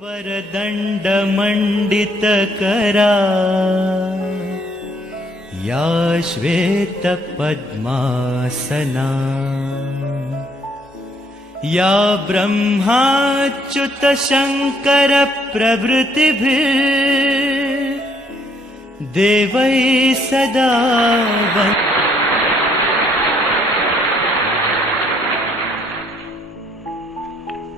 वरदण्डमण्डितकरा या श्वेतपद्मासना या ब्रह्माच्युतशङ्करप्रभृतिभिर्देवैः सदा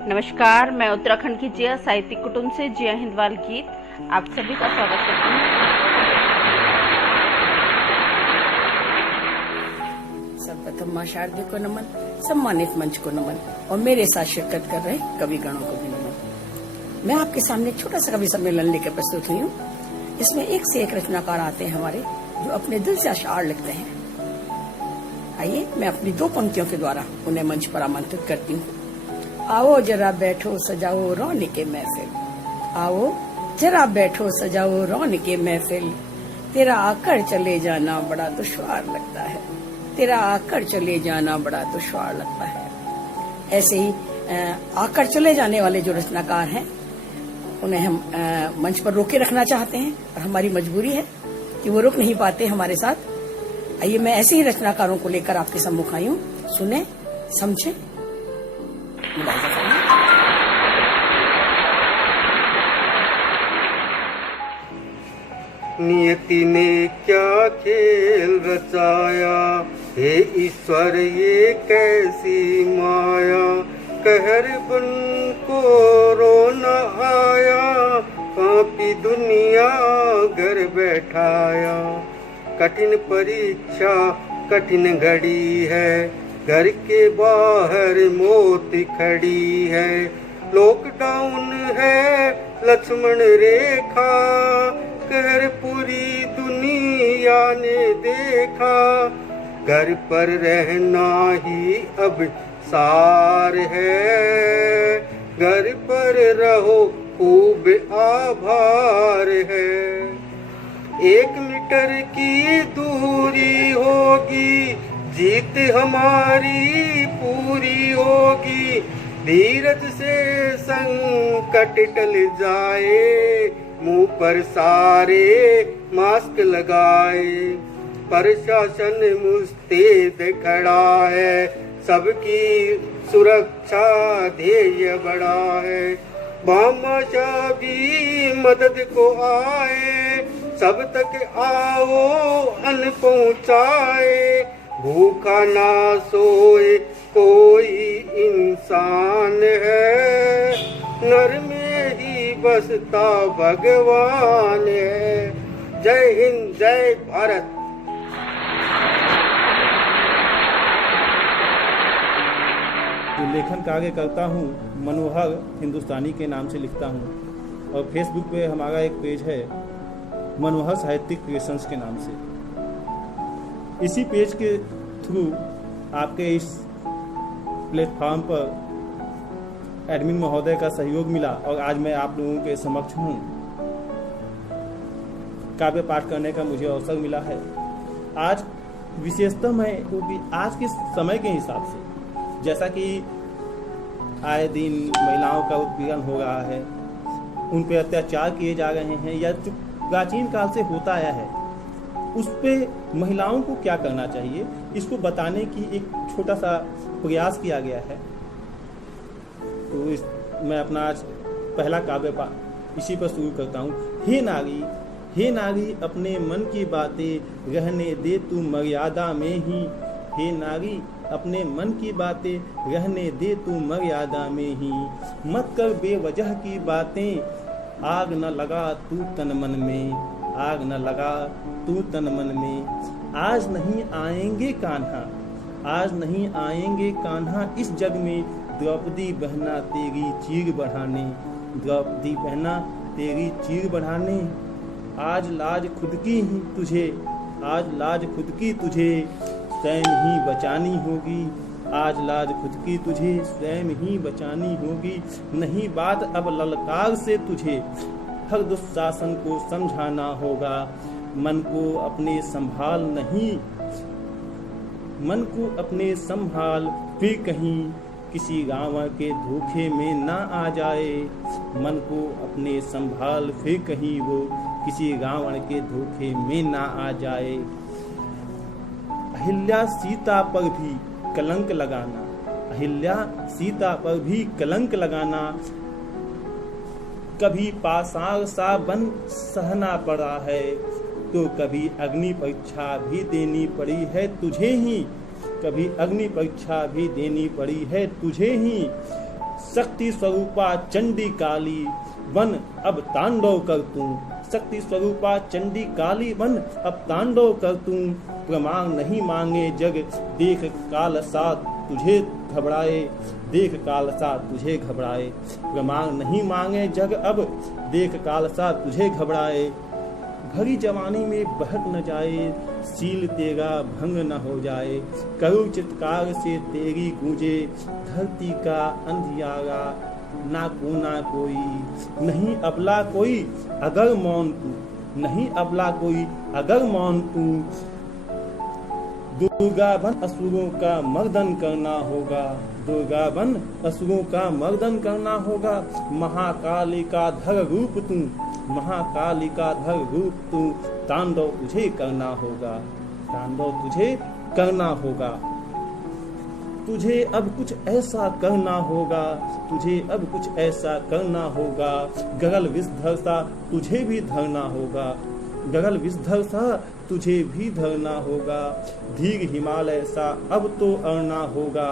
नमस्कार, मैं उत्तराखंड की जया साहित्यिक कुटुंब से जया हिंदवाल गीत आप सभी का स्वागत करती हूँ। सर्वप्रथम मां शारदे को नमन, सम्मानित मंच को नमन और मेरे साथ शिरकत कर रहे कवि गणों को भी नमन। मैं आपके सामने एक छोटा सा कवि सम्मेलन लेकर प्रस्तुत हुई हूँ। इसमें एक से एक रचनाकार आते हैं हमारे, जो अपने दिल से अशआर लिखते हैं। आइए मैं अपनी दो पंक्तियों के द्वारा उन्हें मंच पर आमंत्रित करती हूँ। आओ जरा बैठो सजाओ रौनके महफिल, आओ जरा बैठो सजाओ रौनके महफिल, तेरा आकर चले जाना बड़ा दुश्वार लगता है, तेरा आकर चले जाना बड़ा दुश्वार लगता है। ऐसे ही आकर चले जाने वाले जो रचनाकार हैं उन्हें हम मंच पर रोके रखना चाहते हैं और हमारी मजबूरी है कि वो रुक नहीं पाते हमारे साथ। आइए मैं ऐसे ही रचनाकारों को लेकर आपके सम्मुख आई हूँ। सुने, समझे, नियति ने क्या खेल रचाया, हे ईश्वर ये कैसी माया, कहर बन को रोना आया, कांपी दुनिया घर बैठाया। कठिन परीक्षा कठिन घड़ी है, घर के बाहर मौत खड़ी है। लॉकडाउन है लक्ष्मण रेखा, कहर पूरी दुनिया ने देखा। घर पर रहना ही अब सार है, घर पर रहो खूब आभार है। 1 मीटर की दूरी होगी, जीत हमारी पूरी होगी। धीरज से संकट टल जाए, मुंह पर सारे मास्क लगाए। प्रशासन मुस्तैद खड़ा है, सबकी सुरक्षा ध्येय बड़ा है। भामाशाह भी मदद को आए, सब तक आओ अन्न पहुँचाए। भूखा ना सोए कोई इंसान है, नर में ही बसता भगवान है। जय हिंद, जय भारत। जो लेखन कार्य करता हूँ मनोहर हिंदुस्तानी के नाम से लिखता हूँ और फेसबुक पे हमारा एक पेज है मनोहर साहित्यिक क्रिएशंस के नाम से। इसी पेज के थ्रू आपके इस प्लेटफॉर्म पर एडमिन महोदय का सहयोग मिला और आज मैं आप लोगों के समक्ष हूँ। काव्य पाठ करने का मुझे अवसर मिला है। आज विशेषतः मैं क्योंकि आज के समय के हिसाब से जैसा कि आए दिन महिलाओं का उत्पीड़न हो रहा है, उन पर अत्याचार किए जा रहे हैं या जो प्राचीन काल से होता आया है, उस पे महिलाओं को क्या करना चाहिए इसको बताने की एक छोटा सा प्रयास किया गया है। तो मैं अपना आज पहला काव्य पाठ इसी पर शुरू करता हूँ। हे नारी अपने मन की बातें रहने दे तू मर्यादा में ही। हे नारी अपने मन की बातें रहने दे तू मर्यादा में ही। मत कर बेवजह की बातें, आग न लगा तू तन मन में, आग न लगा तू तन मन में। आज नहीं आएंगे कान्हा, आज नहीं आएंगे कान्हा इस जग में, द्रौपदी बहना तेरी चीर बढ़ाने, द्रौपदी बहना तेरी चीर बढ़ाने। आज लाज खुद की ही तुझे, आज लाज खुद की तुझे स्वयं ही बचानी होगी। आज लाज खुद की तुझे स्वयं ही बचानी होगी। नहीं बात अब ललकार से तुझे, हर दुशासन को समझाना होगा। मन को अपने संभाल नहीं, मन को अपने संभाल, फिर कहीं किसी रावण के धोखे में ना आ जाए। मन को अपने संभाल फिर कहीं वो किसी रावण के धोखे में ना आ जाए। अहिल्या सीता पर भी कलंक लगाना, अहिल्या सीता पर भी कलंक लगाना, कभी पासार सा बन सहना पड़ा है, तो कभी अग्नि परीक्षा भी देनी पड़ी है तुझे ही, कभी अग्नि परीक्षा भी देनी पड़ी है तुझे ही। शक्ति स्वरूपा चंडी काली बन अब तांडव कर तू, शक्ति स्वरूपा चंडी काली बन अब तांडव कर तू। प्रमाण नहीं मांगे जग देख काल साथ तुझे घबराए, देख काल साथ तुझे घबराए। प्रमाण नहीं मांगे जग अब देख काल साथ तुझे घबराए। भरी जवानी में बहक न जाए, सील तेरा भंग न हो जाए। करुण चित्कार से तेरी गूंजे धरती का अंधियारा, ना कोना कोई नहीं अबला कोई अगर मौन तू, नहीं अबला कोई अगर मौन तू। दुर्गा बन असुरों का मर्दन करना होगा, दुर्गा बन असुरों का मर्दन करना होगा। महाकाली का धर रूप तू, महाकाली का धर रूप तू। तांडव तुझे करना होगा, तांडव तुझे करना होगा। तुझे अब कुछ ऐसा करना होगा, तुझे अब कुछ ऐसा करना होगा। गगल विषधर सा तुझे भी धरना होगा, गगल विषधर सा तुझे भी धरना होगा। धीर हिमालय सा अब तो अड़ना होगा,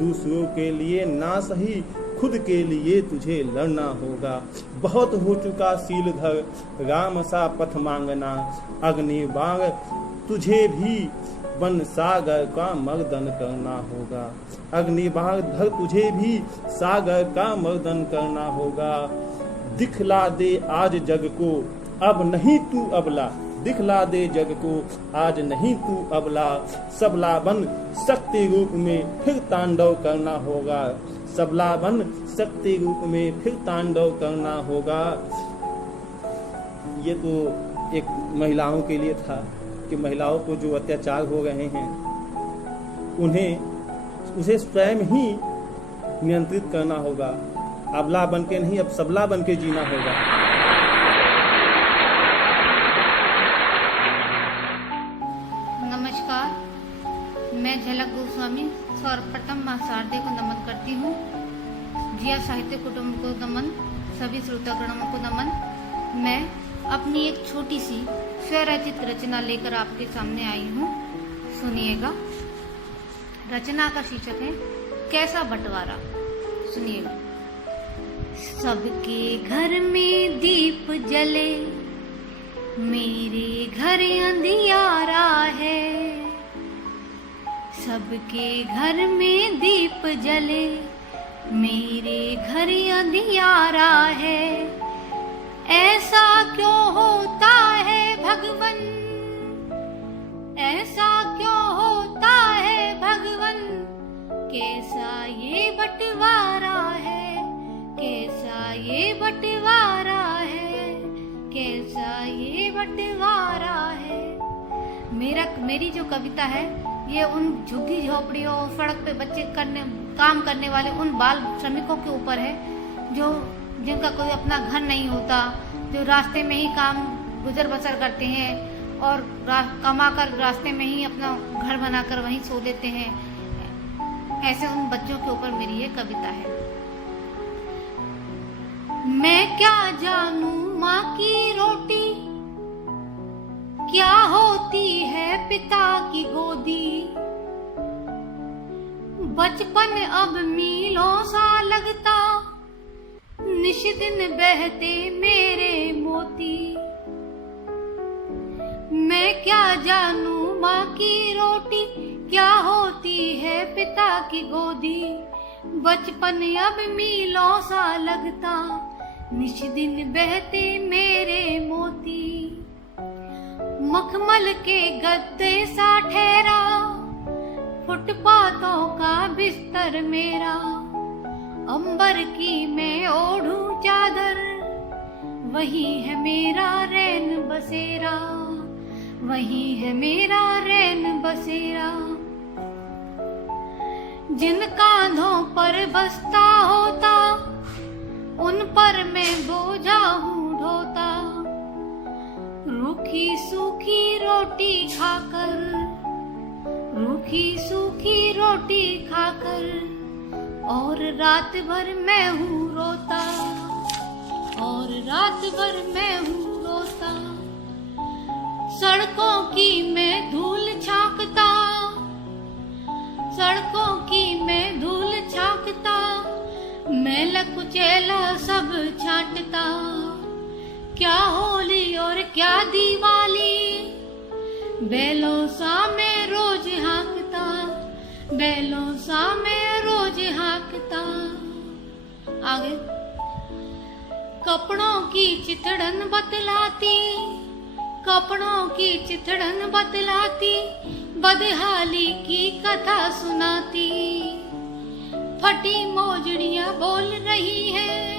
दूसरों के लिए ना सही खुद के लिए तुझे लड़ना होगा। बहुत हो चुका सीलधर राम सा पथ मांगना, अग्निबाण तुझे भी बन सागर का मर्दन करना होगा। अग्निबाण धर तुझे भी सागर का मर्दन करना होगा। दिखला दे आज जग को अब नहीं तू अबला, दिखला दे जग को आज नहीं तू अबला। सबला बन शक्ति रूप में फिर तांडव करना होगा, सबला बन शक्ति रूप में फिर तांडव करना होगा। ये तो एक महिलाओं के लिए था कि महिलाओं को जो अत्याचार हो रहे हैं उसे स्वयं ही नियंत्रित करना होगा। अबला बन के नहीं, अब सबला बन के जीना होगा। नमस्कार, मैं झलक गोस्वामी सर्वप्रथम मां शारदे को नमन करती हूँ। जिया साहित्य कुटुंब को नमन, सभी श्रोतागणों को नमन। मैं अपनी एक छोटी सी स्वरचित रचना लेकर आपके सामने आई हूँ, सुनिएगा। रचना का शीर्षक है कैसा बंटवारा। सुनिएगा। सबके घर में दीप जले, मेरे घर अंधियारा है। सबके घर में दीप जले, मेरे घर अंधियारा है। ऐसा क्यों होता है भगवन, ऐसा क्यों होता है भगवन। कैसा ये बंटवारा है, कैसा ये बंटवारा है, कैसा ये बंटवारा है। मेरी जो कविता है ये उन झुग्गी झोपड़ियों, सड़क पे बच्चे काम करने वाले उन बाल श्रमिकों के ऊपर है जिनका कोई अपना घर नहीं होता, जो रास्ते में ही काम गुजर बसर करते हैं और कमाकर रास्ते में ही अपना घर बनाकर वहीं सो लेते हैं। ऐसे उन बच्चों के ऊपर मेरी ये कविता है। मैं क्या जानूं माँ की रोटी क्या होती है पिता की गोदी। बचपन अब मीलों सा लगता, निश दिन बहते मेरे मोती। मैं क्या जानूं माँ की रोटी क्या होती है पिता की गोदी। बचपन अब मीलों सा लगता, निश दिन बहते मेरे मोती। मखमल के गद्दे सा ठहरा, फुटपाथों का बिस्तर मेरा। अंबर की मैं ओढ़ू चादर, वही है मेरा रैन बसेरा, वही है मेरा रैन बसेरा। जिन कांधों पर बसता होता उन पर मैं बोझा हूँ ढोता। रूखी सूखी रोटी खाकर, रूखी सूखी रोटी खाकर और रात भर मैं हूँ रोता, और रात भर मैं हूँ रोता। सड़कों की मैं धूल छांकता, सड़कों की मैं धूल छांकता, मैला कुचैला सब छांटता। क्या होली और क्या दिवाली, बैलों सा मैं रोज हाँकता, बैलों सा मैं रोज हाँकता। आगे कपड़ों की चिथड़न बतलाती, कपड़ों की चिथड़न बतलाती, बदहाली की कथा सुनाती। फटी मोजड़ियां बोल रही है,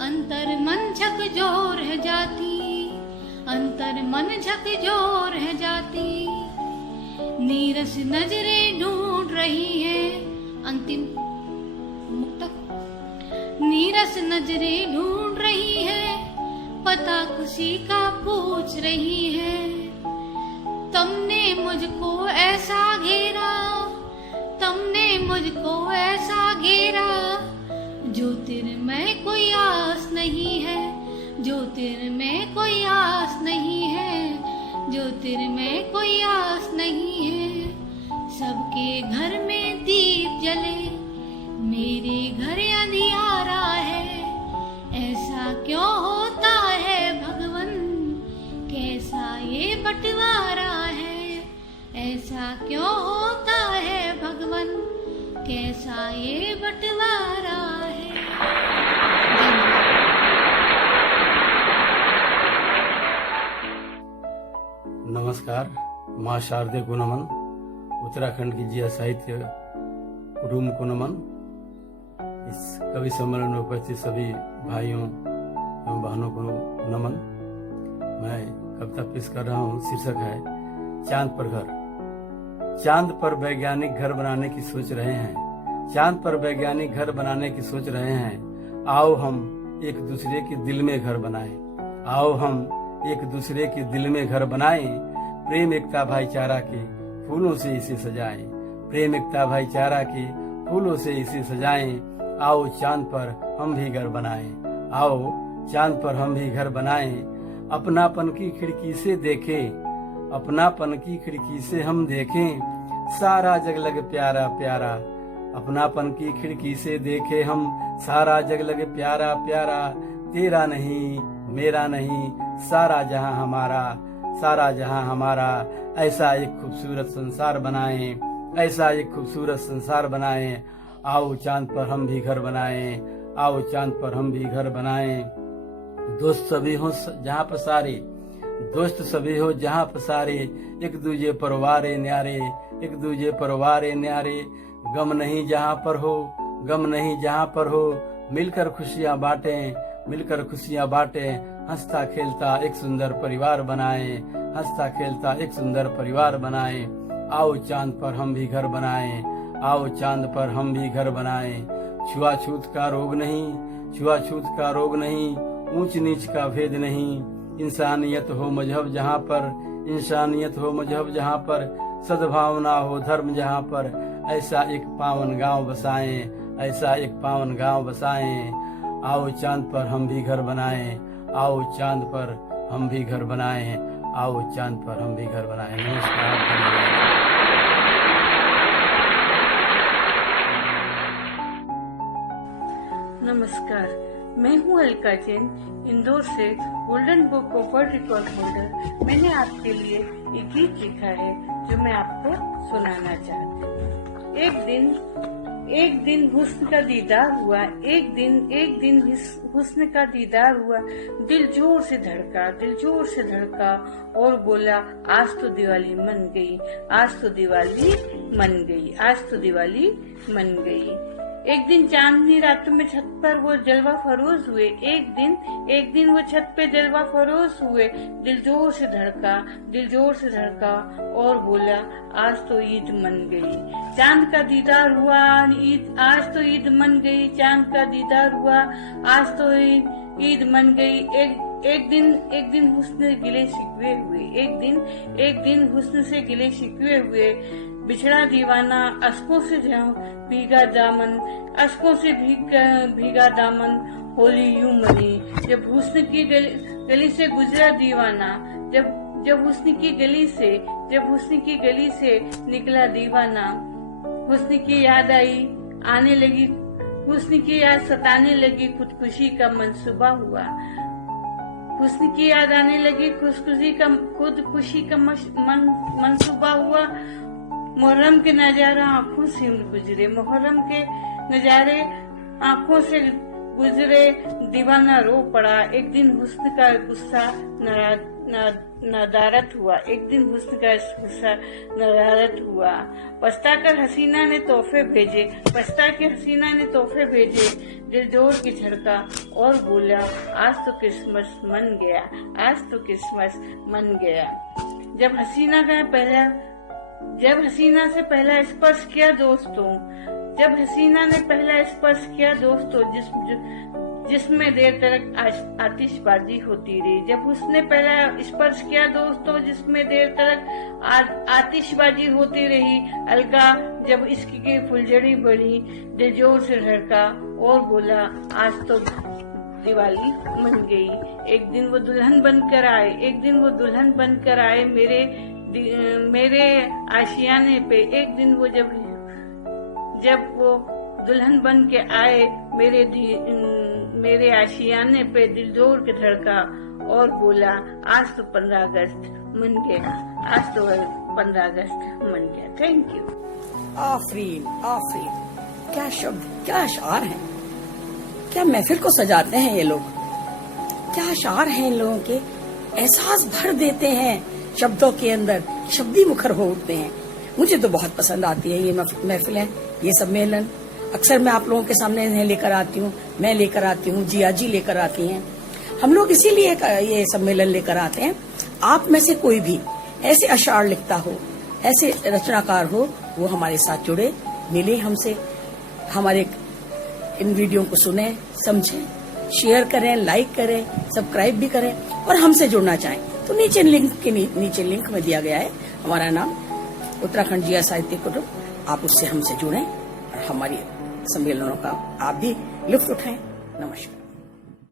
अंतर मन झकझोर है जाती, अंतर मन झकझोर है जाती। नीरस नजरें ढूंढ रही है, अंतिम मुक्तक। नीरस नजरें ढूंढ रही है, पता खुशी का पूछ रही है। तुमने मुझको ऐसा घेरा, तुमने मुझको ऐसा घेरा, जो तेरे में कोई आस नहीं है, जो तेरे में कोई आस नहीं है, जो तेरे में कोई आस नहीं है। सबके घर में दीप जले, मेरे घर अंधियारा है। ऐसा क्यों होता है भगवन, कैसा ये बंटवारा है। ऐसा क्यों होता है भगवन, कैसा ये बंटवारा है। नमस्कार, माँ शारदे को नमन। उत्तराखंड की जिया साहित्य कुटुंब को नमन। इस कवि सम्मेलन में उपस्थित सभी भाइयों एवं बहनों को नमन। मैं कविता पेश कर रहा हूँ, शीर्षक है चांद पर घर। चांद पर वैज्ञानिक घर बनाने की सोच रहे हैं, चांद पर वैज्ञानिक घर बनाने की सोच रहे हैं। आओ हम एक दूसरे के दिल में घर बनाएं, आओ हम एक दूसरे के दिल में घर बनाएं। प्रेम एकता भाईचारा के फूलों से इसे सजाएं, प्रेम एकता भाईचारा के फूलों से इसे सजाएं। आओ चांद पर हम भी घर बनाएं, आओ चांद पर हम भी घर बनाएं। अपनापन की खिड़की से देखें, अपनापन की खिड़की से हम देखें, सारा जग लगे प्यारा प्यारा। अपनापन की खिड़की से देखे हम, सारा जग लगे प्यारा प्यारा। तेरा नहीं मेरा नहीं, सारा जहां हमारा, सारा जहां हमारा। ऐसा एक खूबसूरत संसार बनाएं, ऐसा एक खूबसूरत संसार बनाएं। आओ चांद पर हम भी घर बनाएं, आओ चांद पर हम भी घर बनाएं। दोस्त सभी हो जहाँ पसारे, दोस्त सभी हो जहाँ पसारे, एक दूजे पर वारे न्यारे, एक दूजे पर वारे न्यारे। गम नहीं जहाँ पर हो, गम नहीं जहाँ पर हो, मिलकर खुशियाँ बांटें, मिलकर खुशियाँ बांटें। हंसता खेलता एक सुंदर परिवार बनाएं, हंसता खेलता एक सुंदर परिवार बनाएं। आओ चांद पर हम भी घर बनाएं, आओ चांद पर हम भी घर बनाएं। छुआछूत का रोग नहीं, छुआछूत का रोग नहीं, ऊंच नीच का भेद नहीं। इंसानियत हो मजहब जहाँ पर, इंसानियत हो मजहब जहाँ पर, सद्भावना हो धर्म जहाँ पर। ऐसा एक पावन गांव बसाएं, ऐसा एक पावन गांव बसाएं। आओ चांद पर हम भी घर बनाएं, आओ चांद पर हम भी घर बनाएं, आओ चांद पर हम भी घर बनाएं। नमस्कार, धन्यवाद। नमस्कार, मैं हूँ अलका जैन, इंदौर से golden book of world record holder. मैंने आपके लिए एक गीत लिखा है जो मैं आपको सुनाना चाहती हूँ। एक दिन हुस्न का दीदार हुआ, एक दिन हुस्न का दीदार हुआ। दिल जोर से धड़का, दिल जोर से धड़का और बोला आज तो दिवाली मन गई, आज तो दिवाली मन गई, आज तो दिवाली मन गई। एक दिन चांदनी रातों में छत पर वो जलवा फरोज हुए। एक दिन वो छत पे जलवा फरोज हुए। दिल जोर से धड़का और बोला, आज तो ईद मन गई। चांद का दीदार हुआ, आज तो ईद मन गई। चांद का दीदार हुआ, आज तो ईद मन गई। एक दिन हुस्न गिले शिकवे हुए। एक दिन हुस्न से गिले शिकवे हुए। बिछड़ा दीवाना अश्कों से भीगा दामन होली यूं मनी। जब हुस्न की गली से गुजरा दीवाना, जब हुस्न की गली से निकला दीवाना। हुस्न की याद आई आने लगी, हुस्न की याद सताने लगी। खुदकुशी का मंसूबा हुआ। हुस्न की याद आने लगी, खुदकुशी का मंसूबा हुआ। मुहर्रम के नजारा आंखों से गुजरे। मुहर्रम के नजारे आंखों से गुजरे। दीवाना रो पड़ा। एक दिन हुस्न का गुस्सा नदारत हुआ। एक दिन हुस्न का गुस्सा नदारत हुआ। पछता के हसीना ने तोहफे भेजे। दिल जोर की धड़का और बोला, आज तो क्रिसमस मन गया। जब हसीना से पहला स्पर्श किया दोस्तों, जिसमें देर तक आतिशबाजी होती रही। जब उसने पहला स्पर्श किया दोस्तों, जिसमें देर तक आतिशबाजी होती रही। अलका जब इसकी फुलझड़ी बढ़ी, दिल जोर से धड़का और बोला, आज तो दिवाली मन गई। एक दिन वो दुल्हन बनकर आए मेरे आशियाने पे। एक दिन वो जब वो दुल्हन बन के आए मेरे आशियाने पे। दिल जोर के धड़का और बोला, आज तो 15 अगस्त मन गया। Thank you. आफरीन, क्या शब्द, क्या अशार हैं, क्या महफिल को सजाते हैं ये लोग। क्या अशार हैं इन लोगों के, एहसास भर देते हैं शब्दों के अंदर, शब्दी मुखर हो उठते हैं। मुझे तो बहुत पसंद आती है ये महफिलें, ये सम्मेलन। अक्सर मैं आप लोगों के सामने इन्हें लेकर आती हूँ, मैं लेकर आती हूँ, जिया जी लेकर आती हैं। हम लोग इसीलिए ये सम्मेलन लेकर आते हैं। आप में से कोई भी ऐसे अशार लिखता हो, ऐसे रचनाकार हो, वो हमारे साथ जुड़े, मिले हमसे, हमारे इन वीडियो को सुने, समझें, शेयर करें, लाइक करें, सब्सक्राइब भी करें। और हमसे जुड़ना चाहें तो नीचे लिंक में दिया गया है हमारा नाम, उत्तराखंड जिया साहित्य कुटुंब। आप उससे हमसे जुड़ें और हमारी सम्मेलनों का आप भी लुत्फ उठाएं। नमस्कार।